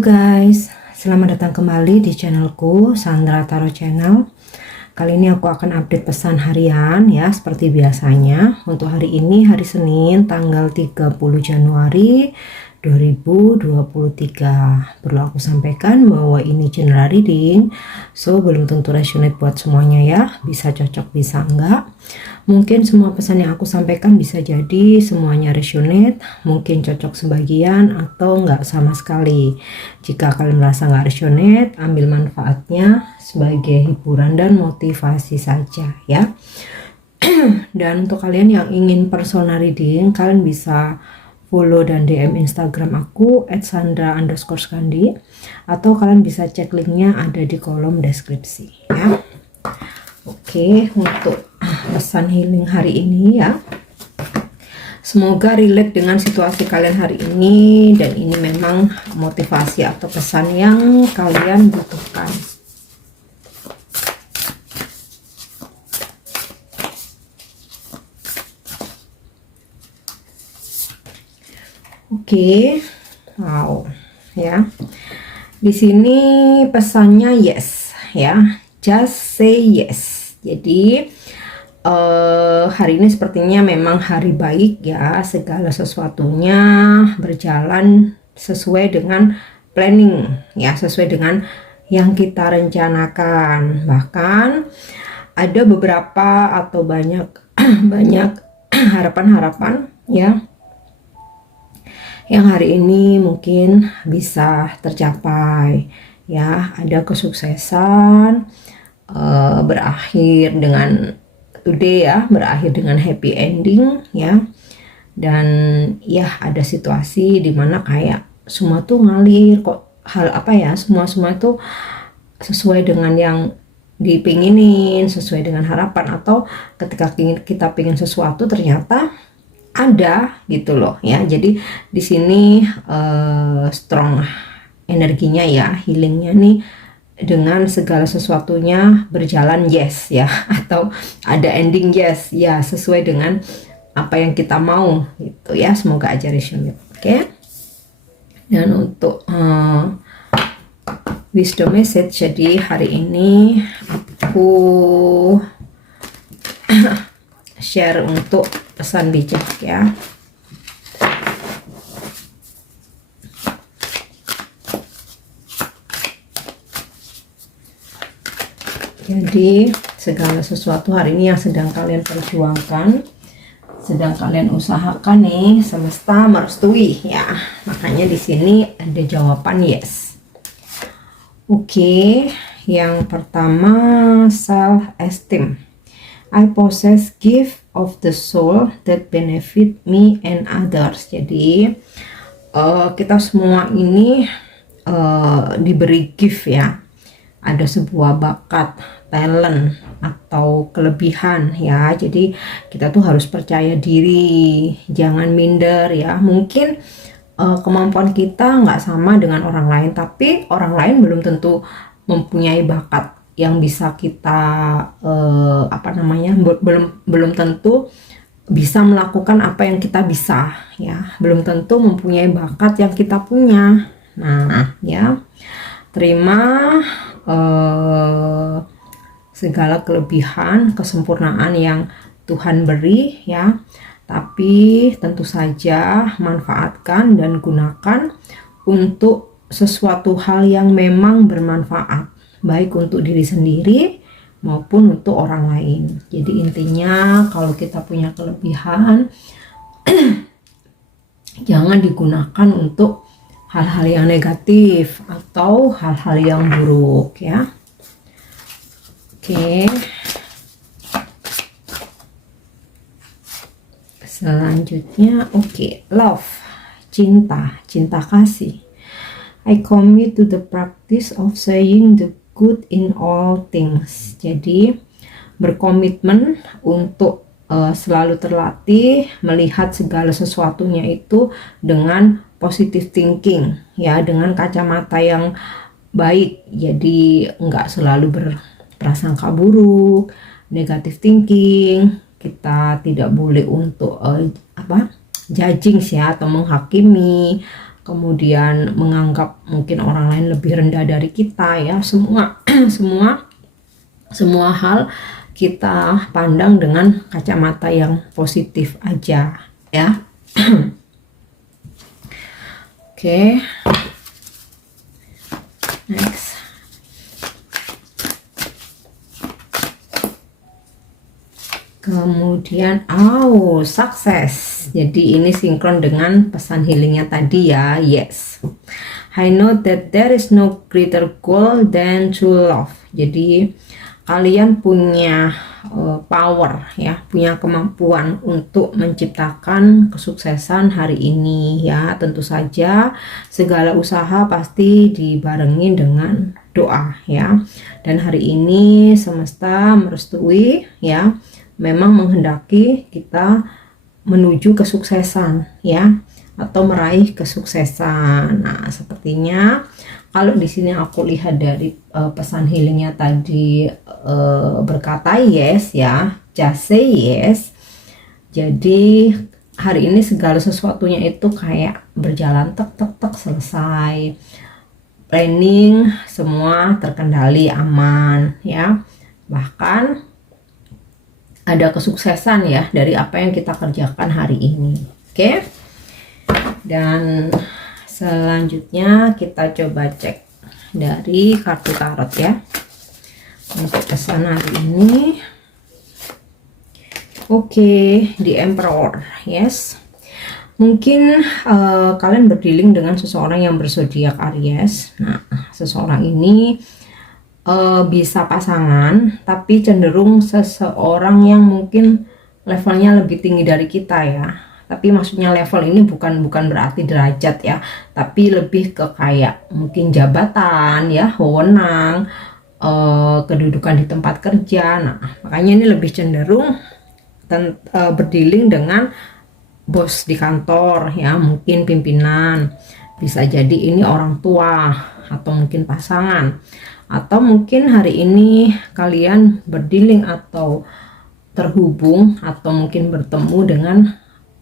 Halo guys, selamat datang kembali di channelku Sandra Tarot Channel. Kali ini aku akan update pesan harian ya, seperti biasanya. Untuk hari ini, hari Senin, tanggal 30 Januari 2023. Perlu aku sampaikan bahwa ini general reading, so belum tentu resonate buat semuanya ya. Bisa cocok, bisa enggak. Mungkin semua pesan yang aku sampaikan bisa jadi semuanya resonate, mungkin cocok sebagian atau enggak sama sekali. Jika kalian merasa enggak resonate, ambil manfaatnya sebagai hiburan dan motivasi saja ya. Dan untuk kalian yang ingin personal reading, kalian bisa follow dan DM Instagram aku @sandra_skandi, atau kalian bisa cek linknya ada di kolom deskripsi ya. Oke, untuk pesan healing hari ini ya, semoga relate dengan situasi kalian hari ini, dan ini memang motivasi atau pesan yang kalian butuhkan. Oke, wow ya. Di sini pesannya yes ya, just say yes. Jadi hari ini sepertinya memang hari baik ya, segala sesuatunya berjalan sesuai dengan planning ya, sesuai dengan yang kita rencanakan. Bahkan ada beberapa atau banyak banyak harapan-harapan ya yang hari ini mungkin bisa tercapai ya. Ada kesuksesan berakhir dengan today ya, berakhir dengan happy ending ya. Dan ya ada situasi dimana kayak semua tuh ngalir kok, hal apa ya, semua itu sesuai dengan yang dipinginin, sesuai dengan harapan, atau ketika kita pingin sesuatu ternyata ada gitu loh ya. Jadi di sini strong energinya ya, healingnya nih, dengan segala sesuatunya berjalan yes ya, atau ada ending yes ya, sesuai dengan apa yang kita mau gitu ya. Semoga aja resonate. Oke. Dan untuk wisdom message, jadi hari ini aku share untuk pesan bijak ya. Jadi segala sesuatu hari ini yang sedang kalian perjuangkan, sedang kalian usahakan nih, semesta merestui ya. Makanya di sini ada jawaban yes. Oke, yang pertama self esteem. I possess gift of the soul that benefit me and others. Jadi kita semua ini diberi gift ya, ada sebuah bakat, talent atau kelebihan ya. Jadi kita tuh harus percaya diri, jangan minder ya. Mungkin kemampuan kita nggak sama dengan orang lain, tapi orang lain belum tentu mempunyai bakat yang bisa kita belum tentu bisa melakukan apa yang kita bisa ya, belum tentu mempunyai bakat yang kita punya. Nah ya, terima segala kelebihan, kesempurnaan yang Tuhan beri ya, tapi tentu saja manfaatkan dan gunakan untuk sesuatu hal yang memang bermanfaat, baik untuk diri sendiri maupun untuk orang lain. Jadi intinya kalau kita punya kelebihan jangan digunakan untuk hal-hal yang negatif atau hal-hal yang buruk ya. Oke. Selanjutnya love, cinta kasih. I commit to the practice of saying the good in all things. Jadi berkomitmen untuk selalu terlatih melihat segala sesuatunya itu dengan positive thinking ya, dengan kacamata yang baik. Jadi nggak selalu berprasangka buruk, negative thinking. Kita tidak boleh untuk judging ya, atau menghakimi. kemudian menganggap mungkin orang lain lebih rendah dari kita ya. Semua semua hal kita pandang dengan kacamata yang positif aja ya. Oke. Next. Kemudian sukses. Jadi ini sinkron dengan pesan healingnya tadi ya. Yes, I know that there is no greater goal than to love. Jadi kalian punya power ya, punya kemampuan untuk menciptakan kesuksesan hari ini ya. Tentu saja segala usaha pasti dibarengi dengan doa ya. Dan hari ini semesta merestui ya, memang menghendaki kita menuju kesuksesan ya, atau meraih kesuksesan. Nah, sepertinya kalau di sini aku lihat dari pesan healingnya tadi berkata yes ya, just say yes. Jadi hari ini segala sesuatunya itu kayak berjalan tek tek tek selesai. Planning semua terkendali, aman ya. Bahkan ada kesuksesan ya dari apa yang kita kerjakan hari ini. Oke. Dan selanjutnya kita coba cek dari kartu tarot ya untuk pesan hari ini. Oke, di Emperor. Yes, mungkin kalian berdealing dengan seseorang yang berzodiak Aries. Nah, seseorang ini bisa pasangan, tapi cenderung seseorang yang mungkin levelnya lebih tinggi dari kita ya. Tapi maksudnya level ini bukan berarti derajat ya, tapi lebih ke kayak mungkin jabatan ya, wewenang, kedudukan di tempat kerja. Nah, makanya ini lebih cenderung berdealing dengan bos di kantor ya, mungkin pimpinan, bisa jadi ini orang tua atau mungkin pasangan. Atau mungkin hari ini kalian berdealing atau terhubung atau mungkin bertemu dengan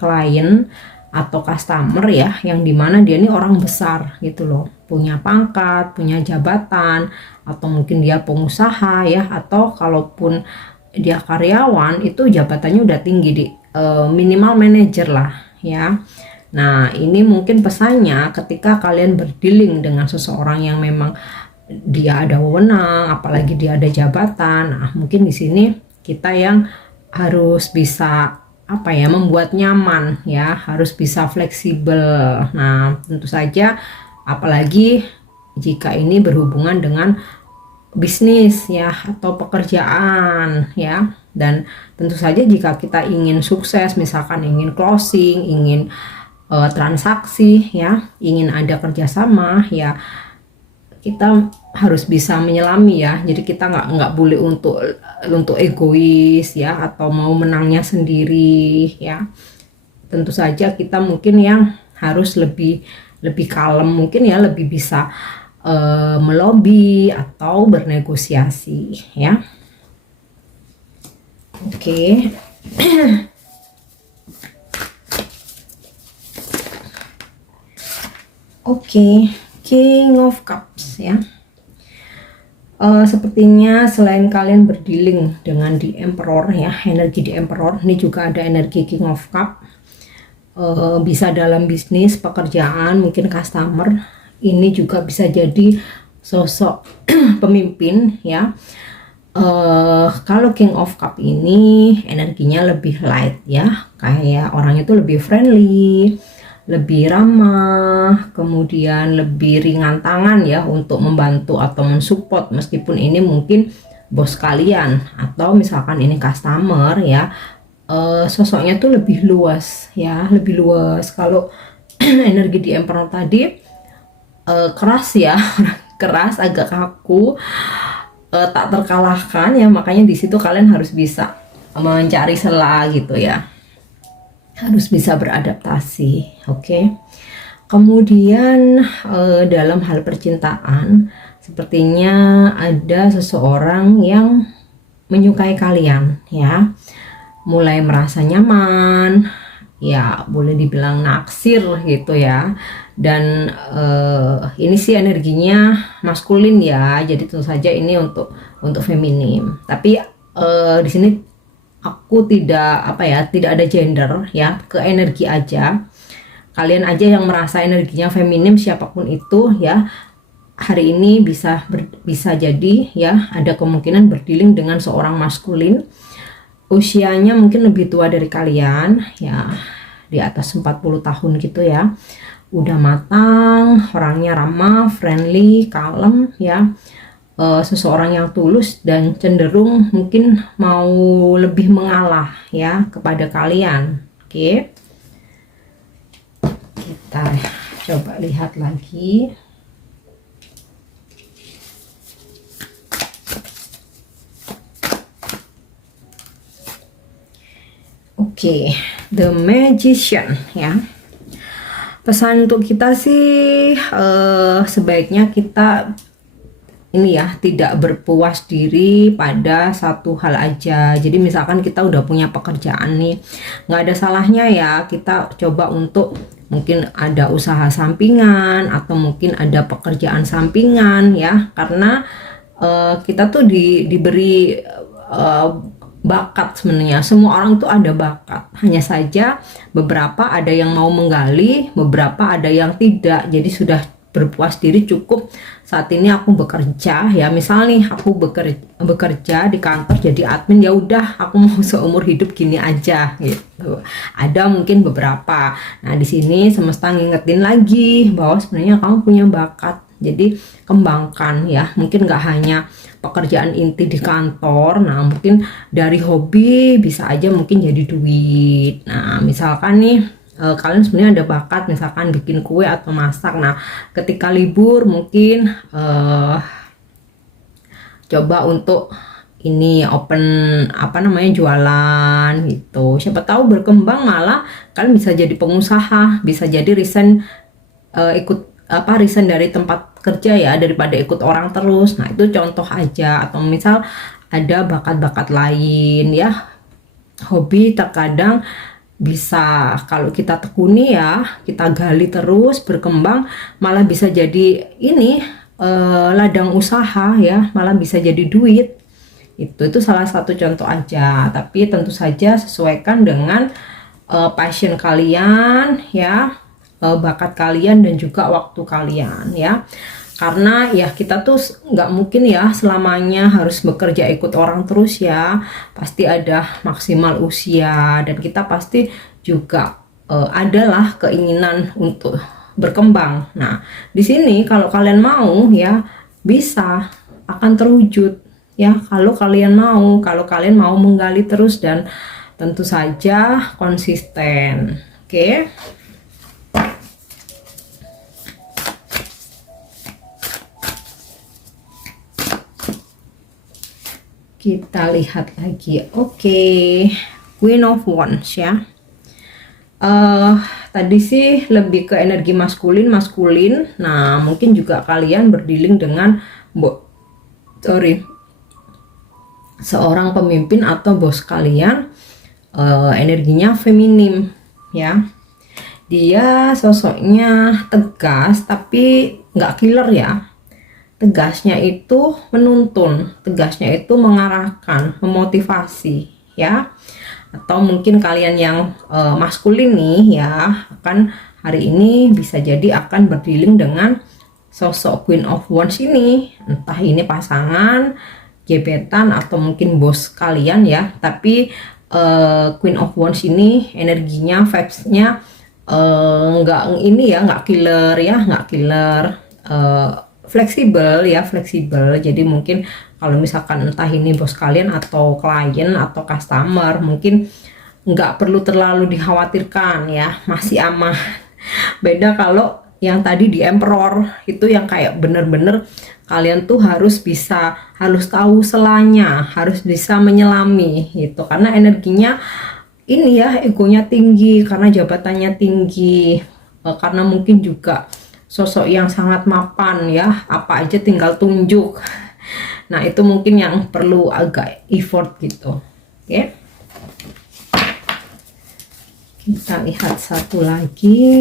klien atau customer ya, yang dimana dia ini orang besar gitu loh, punya pangkat, punya jabatan, atau mungkin dia pengusaha ya, atau kalaupun dia karyawan itu jabatannya udah tinggi, di minimal manajer lah ya. Nah, ini mungkin pesannya ketika kalian berdealing dengan seseorang yang memang dia ada wewenang, apalagi dia ada jabatan. Nah, mungkin di sini kita yang harus bisa membuat nyaman ya, harus bisa fleksibel. Nah, tentu saja apalagi jika ini berhubungan dengan bisnis ya atau pekerjaan ya. Dan tentu saja jika kita ingin sukses, misalkan ingin closing, ingin transaksi ya, ingin ada kerjasama ya, kita harus bisa menyelami ya. Jadi kita nggak boleh untuk egois ya, atau mau menangnya sendiri ya. Tentu saja kita mungkin yang harus lebih kalem, mungkin ya, lebih bisa melobi atau bernegosiasi ya. Oke. Oke. King of Cups ya. Sepertinya selain kalian berdealing dengan di Emperor ya, energi di Emperor, ini juga ada energi King of Cup. Bisa dalam bisnis, pekerjaan, mungkin customer. Ini juga bisa jadi sosok pemimpin ya. Kalau King of Cup ini energinya lebih light ya, kayak orangnya itu lebih friendly, lebih ramah, kemudian lebih ringan tangan ya untuk membantu atau mensupport, meskipun ini mungkin bos kalian atau misalkan ini customer ya. Sosoknya tuh lebih luas ya, lebih luas. Kalau energi di Emperor tadi keras ya, keras, agak kaku, tak terkalahkan ya. Makanya di situ kalian harus bisa mencari celah gitu ya, harus bisa beradaptasi. Oke. Kemudian dalam hal percintaan, sepertinya ada seseorang yang menyukai kalian ya, mulai merasa nyaman, ya boleh dibilang naksir gitu ya. Dan ini sih energinya maskulin ya, jadi tentu saja ini untuk feminim. Tapi di sini aku tidak apa ya, tidak ada gender ya, ke energi aja. Kalian aja yang merasa energinya feminim, siapapun itu ya, hari ini bisa jadi ya ada kemungkinan berdealing dengan seorang maskulin, usianya mungkin lebih tua dari kalian ya, di atas 40 tahun gitu ya. Udah matang, orangnya ramah, friendly, kalem ya. Seseorang yang tulus dan cenderung mungkin mau lebih mengalah ya kepada kalian. Oke. Kita coba lihat lagi. Oke, The Magician ya. Pesan untuk kita sih sebaiknya kita ini ya, tidak berpuas diri pada satu hal aja. Jadi misalkan kita udah punya pekerjaan nih, nggak ada salahnya ya kita coba untuk mungkin ada usaha sampingan atau mungkin ada pekerjaan sampingan ya, karena kita tuh diberi bakat. Sebenarnya semua orang tuh ada bakat, hanya saja beberapa ada yang mau menggali, beberapa ada yang tidak. Jadi sudah berpuas diri cukup saat ini aku bekerja ya, misal nih aku bekerja di kantor jadi admin, ya udah aku mau seumur hidup gini aja gitu. Ada mungkin beberapa. Nah di sini semesta ngingetin lagi bahwa sebenarnya kamu punya bakat, jadi kembangkan ya. Mungkin nggak hanya pekerjaan inti di kantor, nah mungkin dari hobi bisa aja mungkin jadi duit. Nah misalkan nih kalian sebenarnya ada bakat misalkan bikin kue atau masak, nah ketika libur mungkin coba untuk ini open apa namanya jualan gitu, siapa tahu berkembang, malah kalian bisa jadi pengusaha, bisa jadi resign, resign dari tempat kerja ya, daripada ikut orang terus. Nah itu contoh aja. Atau misal ada bakat-bakat lain ya, hobi terkadang bisa kalau kita tekuni ya, kita gali terus berkembang, malah bisa jadi ini ladang usaha ya, malah bisa jadi duit. Itu salah satu contoh aja, tapi tentu saja sesuaikan dengan passion kalian ya, bakat kalian dan juga waktu kalian ya. Karena ya kita tuh nggak mungkin ya selamanya harus bekerja ikut orang terus ya, pasti ada maksimal usia dan kita pasti juga adalah keinginan untuk berkembang. Nah di sini kalau kalian mau ya bisa akan terwujud ya, kalau kalian mau menggali terus dan tentu saja konsisten. Oke. Kita lihat lagi. Oke, Queen of Wands ya. Tadi sih lebih ke energi maskulin. Nah mungkin juga kalian berdealing dengan seorang pemimpin atau bos kalian, energinya feminim ya. Dia sosoknya tegas tapi nggak killer ya. Tegasnya itu menuntun, tegasnya itu mengarahkan, memotivasi ya. Atau mungkin kalian yang maskulin nih ya, akan hari ini bisa jadi akan berdealing dengan sosok Queen of Wands ini, entah ini pasangan, gebetan atau mungkin bos kalian ya. Tapi Queen of Wands ini energinya, vibesnya nggak ini ya, nggak killer ya, nggak killer, fleksibel ya, fleksibel. Jadi mungkin kalau misalkan entah ini bos kalian atau klien atau customer, mungkin nggak perlu terlalu dikhawatirkan ya, masih aman. Beda kalau yang tadi di Emperor itu yang kayak bener-bener kalian tuh harus tahu selanya, harus bisa menyelami gitu, karena energinya ini ya, egonya tinggi karena jabatannya tinggi, karena mungkin juga sosok yang sangat mapan ya, apa aja tinggal tunjuk. Nah itu mungkin yang perlu agak effort gitu. Oke. Kita lihat satu lagi.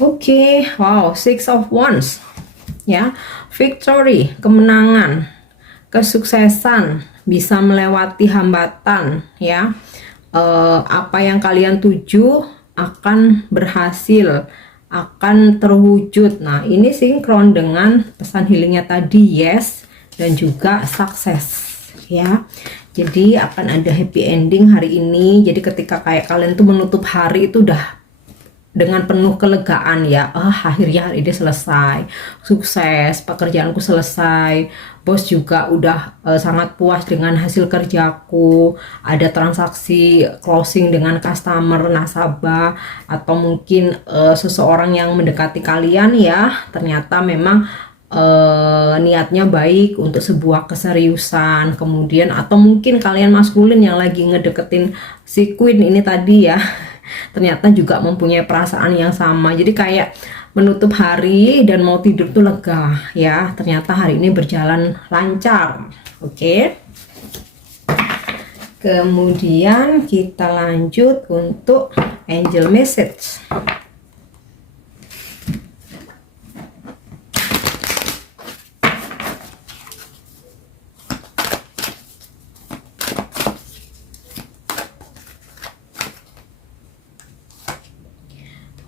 Oke, wow, Six of Wands ya, victory, kemenangan, kesuksesan, bisa melewati hambatan ya. Apa yang kalian tuju akan berhasil, akan terwujud. Nah, ini sinkron dengan pesan healingnya tadi, yes, dan juga sukses ya. Jadi akan ada happy ending hari ini. Jadi ketika kayak kalian tuh menutup hari itu udah dengan penuh kelegaan ya, akhirnya hari ini selesai, sukses, pekerjaanku selesai, bos juga udah sangat puas dengan hasil kerjaku, ada transaksi closing dengan customer, nasabah, atau mungkin seseorang yang mendekati kalian ya, ternyata memang niatnya baik untuk sebuah keseriusan. Kemudian atau mungkin kalian maskulin yang lagi ngedeketin si queen ini tadi ya, ternyata juga mempunyai perasaan yang sama. Jadi kayak menutup hari dan mau tidur tuh lega ya, ternyata hari ini berjalan lancar. Oke. Kemudian kita lanjut untuk angel message.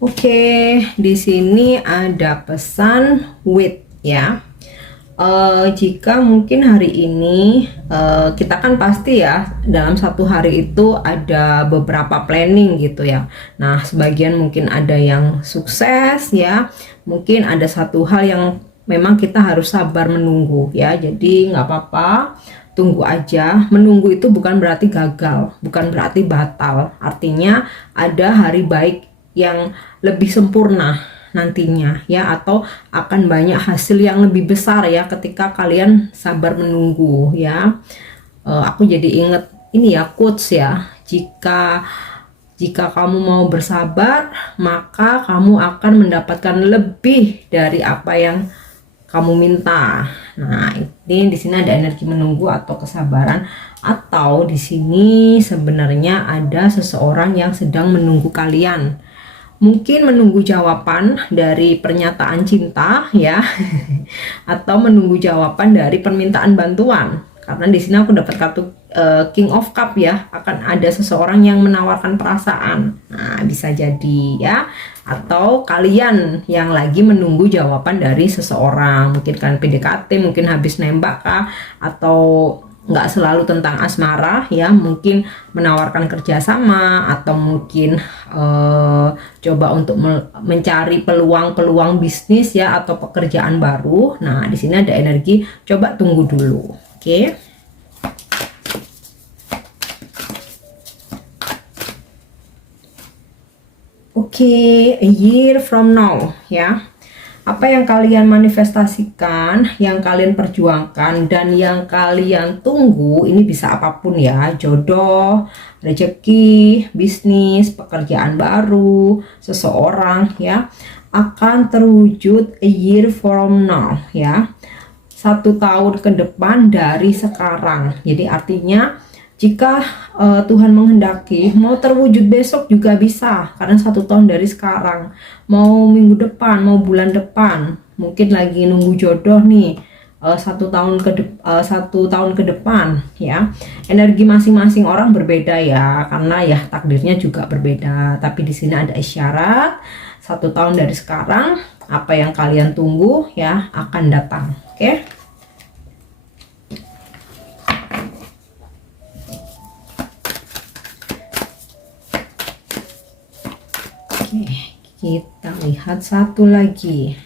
Oke, di sini ada pesan wait ya. Jika mungkin hari ini kita kan pasti ya dalam satu hari itu ada beberapa planning gitu ya. Nah, sebagian mungkin ada yang sukses ya, mungkin ada satu hal yang memang kita harus sabar menunggu ya. Jadi nggak apa-apa, tunggu aja. Menunggu itu bukan berarti gagal, bukan berarti batal. Artinya ada hari baik yang lebih sempurna nantinya ya, atau akan banyak hasil yang lebih besar ya ketika kalian sabar menunggu ya. Aku jadi inget ini ya, quotes ya, jika kamu mau bersabar maka kamu akan mendapatkan lebih dari apa yang kamu minta. Nah, ini di sini ada energi menunggu atau kesabaran, atau di sini sebenarnya ada seseorang yang sedang menunggu kalian. Mungkin menunggu jawaban dari pernyataan cinta ya, atau menunggu jawaban dari permintaan bantuan. Karena di sini aku dapat kartu King of Cup ya, akan ada seseorang yang menawarkan perasaan. Nah, bisa jadi ya, atau kalian yang lagi menunggu jawaban dari seseorang. Mungkin kalian PDKT, mungkin habis nembak kah, atau nggak selalu tentang asmara ya, mungkin menawarkan kerjasama, atau mungkin coba untuk mencari peluang-peluang bisnis ya, atau pekerjaan baru. Nah, di sini ada energi coba tunggu dulu. Oke. Oke, a year from now ya. Apa yang kalian manifestasikan, yang kalian perjuangkan, dan yang kalian tunggu, ini bisa apapun ya, jodoh, rezeki, bisnis, pekerjaan baru, seseorang ya, akan terwujud a year from now ya, 1 tahun ke depan dari sekarang. Jadi artinya jika Tuhan menghendaki mau terwujud besok juga bisa, karena 1 tahun dari sekarang, mau minggu depan, mau bulan depan, mungkin lagi nunggu jodoh nih, 1 tahun ke depan ya. Energi masing-masing orang berbeda ya, karena ya takdirnya juga berbeda. Tapi di sini ada isyarat 1 tahun dari sekarang, apa yang kalian tunggu ya akan datang. Oke. Kita lihat satu lagi,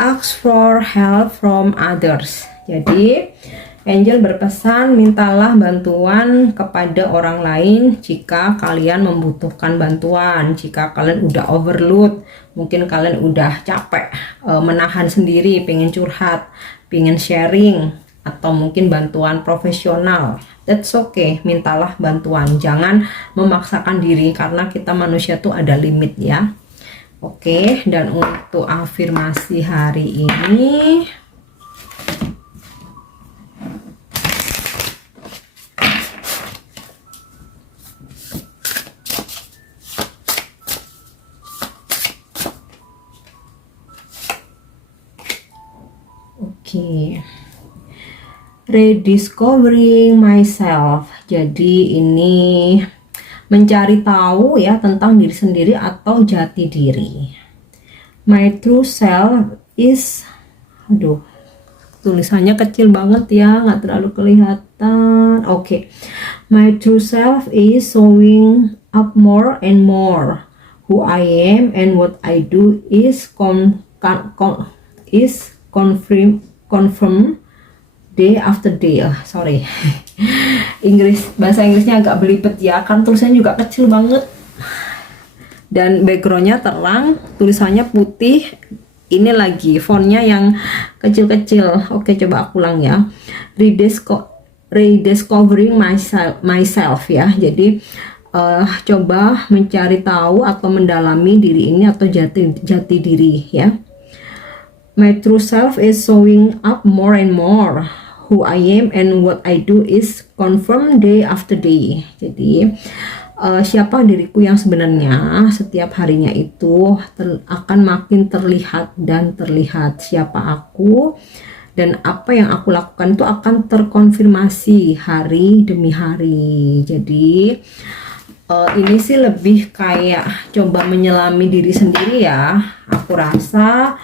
ask for help from others. Jadi angel berpesan, mintalah bantuan kepada orang lain jika kalian membutuhkan bantuan, jika kalian udah overload, mungkin kalian udah capek menahan sendiri, pengen curhat, pengen sharing, atau mungkin bantuan profesional. That's okay, mintalah bantuan, jangan memaksakan diri, karena kita manusia tuh ada limit ya. Oke, dan untuk afirmasi hari ini, Oke. Rediscovering myself. Jadi ini mencari tahu ya tentang diri sendiri atau jati diri. My true self is, aduh, tulisannya kecil banget ya, nggak terlalu kelihatan. Oke. My true self is showing up more and more. Who I am and what I do is confirm day after day. Sorry. Bahasa Inggrisnya agak belibet ya, kan tulisannya juga kecil banget. Dan backgroundnya terang, tulisannya putih. Ini lagi fontnya yang kecil-kecil. Oke, coba aku ulang ya. Rediscovering myself ya. Jadi coba mencari tahu atau mendalami diri ini atau jati diri ya. My true self is showing up more and more. Who I am and what I do is confirmed day after day. Jadi siapa diriku yang sebenarnya setiap harinya itu akan makin terlihat dan terlihat. Siapa aku dan apa yang aku lakukan itu akan terkonfirmasi hari demi hari. Jadi ini sih lebih kayak coba menyelami diri sendiri ya. Aku rasa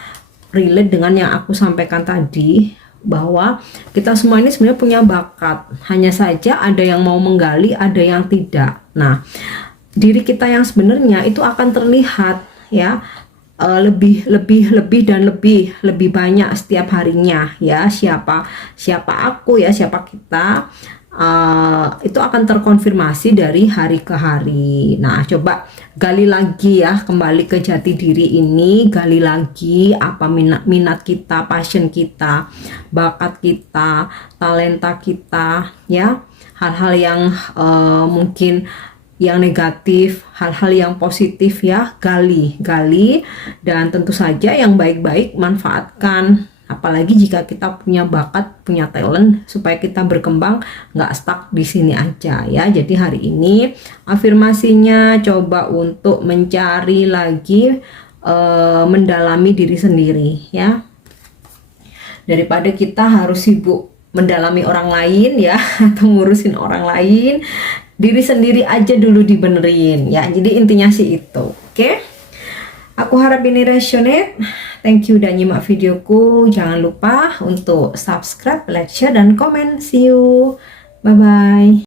relate dengan yang aku sampaikan tadi, bahwa kita semua ini sebenarnya punya bakat, hanya saja ada yang mau menggali, ada yang tidak. Nah, diri kita yang sebenarnya itu akan terlihat ya, lebih dan lebih banyak setiap harinya ya. Siapa aku ya, siapa kita, itu akan terkonfirmasi dari hari ke hari. Nah, coba gali lagi ya, kembali ke jati diri ini, gali lagi apa minat kita, passion kita, bakat kita, talenta kita ya. Hal-hal yang mungkin yang negatif, hal-hal yang positif ya, gali dan tentu saja yang baik-baik manfaatkan. Apalagi jika kita punya bakat, punya talent, supaya kita berkembang, nggak stuck di sini aja ya. Jadi hari ini afirmasinya coba untuk mencari lagi, mendalami diri sendiri ya. Daripada kita harus sibuk mendalami orang lain ya, atau ngurusin orang lain, diri sendiri aja dulu dibenerin ya. Jadi intinya sih itu. Oke? Aku harap ini resonate. Thank you udah nyimak videoku. Jangan lupa untuk subscribe, like, share, dan komen. See you. Bye-bye.